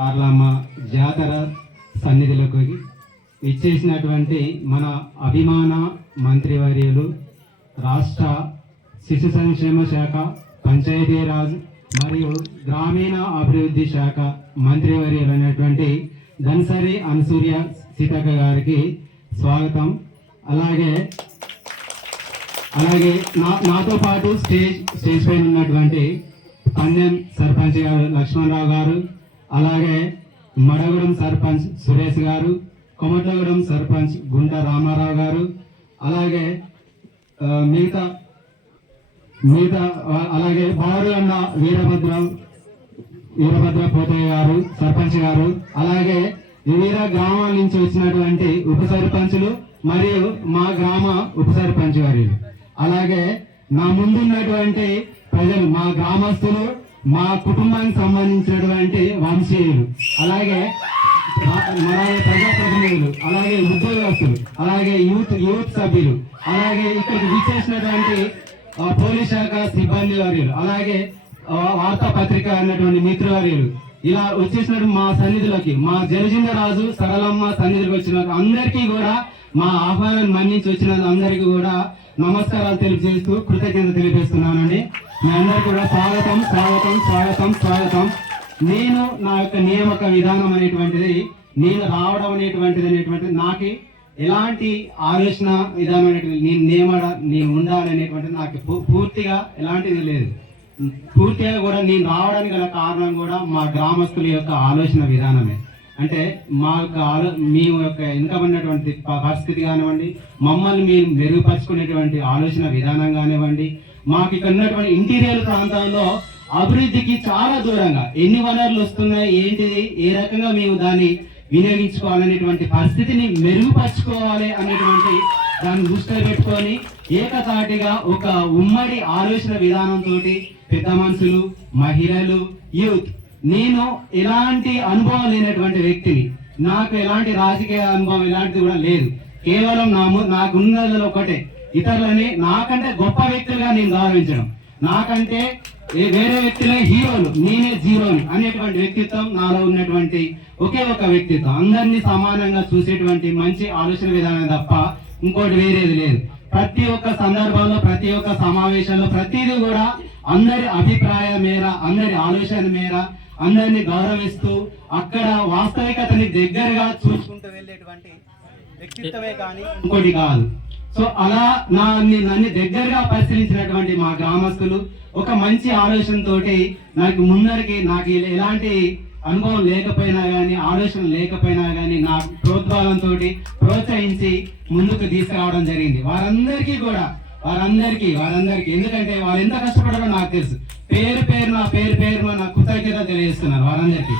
పార్లమ్మ జాతర సన్నిధిలోకి ఇచ్చేసినటువంటి మన అభిమాన మంత్రివర్యులు, రాష్ట్ర శిశు సంక్షేమ శాఖ, పంచాయతీరాజ్ మరియు గ్రామీణ అభివృద్ధి శాఖ మంత్రివర్యులు అనేటువంటి ధన్సరి అనసూయ సీతక్క గారికి స్వాగతం. అలాగే నాతో పాటు స్టేజ్ పైన ఉన్నటువంటి పన్నెం సర్పంచ్ గారు లక్ష్మణరావు గారు, అలాగే మడగూడెం సర్పంచ్ సురేష్ గారు, కొమటగూడెం సర్పంచ్ గుంట రామారావు గారు, అలాగే మిగతా అలాగే బారు అన్న వీరభద్ర పోతయ్య గారు సర్పంచ్ గారు, అలాగే వివిధ గ్రామాల నుంచి వచ్చినటువంటి ఉప సర్పంచులు మరియు మా గ్రామ ఉప సర్పంచ్ గారు, అలాగే నా ముందున్నటువంటి ప్రజలు, మా గ్రామస్తులు, మా కుటుంబానికి సంబంధించినటువంటి వంశీయులు, అలాగే ప్రజాప్రతినిధులు, అలాగే ఉద్యోగస్తులు, అలాగే యూత్ సభ్యులు, అలాగే ఇక్కడికి విచ్చేసినటువంటి పోలీస్ శాఖ సిబ్బంది వర్యులు, అలాగే వార్తాపత్రిక అన్నటువంటి మిత్రవర్యులు, ఇలా వచ్చేసినట్టు మా సన్నిధిలోకి, మా జలజిందరాజు సరళమ్మ సన్నిధికి వచ్చిన అందరికీ కూడా, మా ఆహ్వానాన్ని మన్నించి వచ్చిన అందరికీ కూడా నమస్కారాలు తెలియజేస్తూ కృతజ్ఞత తెలియజేస్తున్నానండి. మీ అందరికీ కూడా స్వాగతం స్వాగతం స్వాగతం స్వాగతం. నేను నా యొక్క నియామక విధానం అనేటువంటిది, నేను రావడం అనేటువంటిది నాకు ఎలాంటి ఆలోచన విధానం అనేటువంటి నేను ఉండాలనేటువంటిది నాకు పూర్తిగా ఎలాంటిది లేదు. పూర్తిగా కూడా నేను రావడానికి గల కారణం కూడా మా గ్రామస్తుల యొక్క ఆలోచన విధానమే. అంటే మా యొక్క మీ యొక్క వెనుకబడినటువంటి పరిస్థితి కానివ్వండి, మమ్మల్ని మేము మెరుగుపరుచుకునేటువంటి ఆలోచన విధానం కానివ్వండి, మాకు ఇక్కడ ఉన్నటువంటి ఇంటీరియర్ ప్రాంతాల్లో అభివృద్ధికి చాలా దూరంగా ఎన్ని వనరులు వస్తున్నాయి, ఏంటిది, ఏ రకంగా మేము దాన్ని వినియోగించుకోవాలనేటువంటి పరిస్థితిని మెరుగుపరుచుకోవాలి అనేటువంటి దాన్ని దృష్టిలో పెట్టుకొని ఏకతాటిగా ఒక ఉమ్మడి ఆలోచన విధానంతో పెద్ద మనుషులు, మహిళలు, యూత్, నేను ఎలాంటి అనుభవం లేనటువంటి వ్యక్తిని, నాకు ఎలాంటి రాజకీయ అనుభవం ఎలాంటిది కూడా లేదు. కేవలం నాకున్నది ఒకటే, ఇతరులని నాకంటే గొప్ప వ్యక్తులుగా నేను గౌరవించడం, నాకంటే వేరే వ్యక్తులే హీరోలు, నేనే జీరోని అనేటువంటి వ్యక్తిత్వం నాలో ఉన్నటువంటి ఒకే ఒక వ్యక్తిత్వం. అందరినీ సమానంగా చూసేటువంటి మంచి ఆలోచన విధానం తప్ప ఇంకోటి వేరేది లేదు. ప్రతి ఒక్క సందర్భంలో, ప్రతి ఒక్క సమావేశంలో ప్రతిదీ కూడా అందరి అభిప్రాయం మేర, అందరి ఆలోచన మేర, అందరినీ గౌరవిస్తూ అక్కడ వాస్తవికతని దగ్గరగా చూసుకుంటూ వెళ్ళేటువంటి వ్యక్తిత్వమే కానీ ఇంకోటి కాదు. సో అలా నన్ను దగ్గరగా పరిశీలించినటువంటి మా గ్రామస్తులు ఒక మంచి ఆలోచనతోటి నాకు ముందరికి, నాకు ఎలాంటి అనుభవం లేకపోయినా కానీ, ఆలోచన లేకపోయినా కానీ, నా ప్రోద్బలంతో ప్రోత్సహించి ముందుకు తీసుకురావడం జరిగింది. వారందరికీ ఎందుకంటే వాళ్ళు ఎంత కష్టపడారో నాకు తెలుసు. పేరు నా కృతజ్ఞత తెలియజేస్తున్నారు వారందరికీ.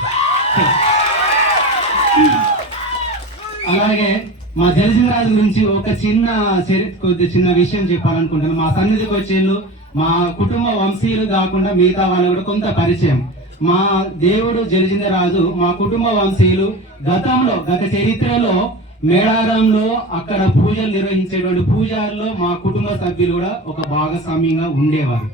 అలాగే మా జలసింహరాజు గురించి ఒక చిన్న విషయం చెప్పాలనుకుంటున్నాను. మా సన్నిధికి వచ్చేళ్ళు మా కుటుంబ వంశీయులు కాకుండా మిగతా వాళ్ళు కూడా కొంత పరిచయం. మా దేవుడు జలసింహరాజు మా కుటుంబ వంశీయులు గత చరిత్రలో మేడారంలో అక్కడ పూజలు నిర్వహించేటువంటి పూజారులో మా కుటుంబ సభ్యులు కూడా ఒక భాగస్వామ్యంగా ఉండేవారు.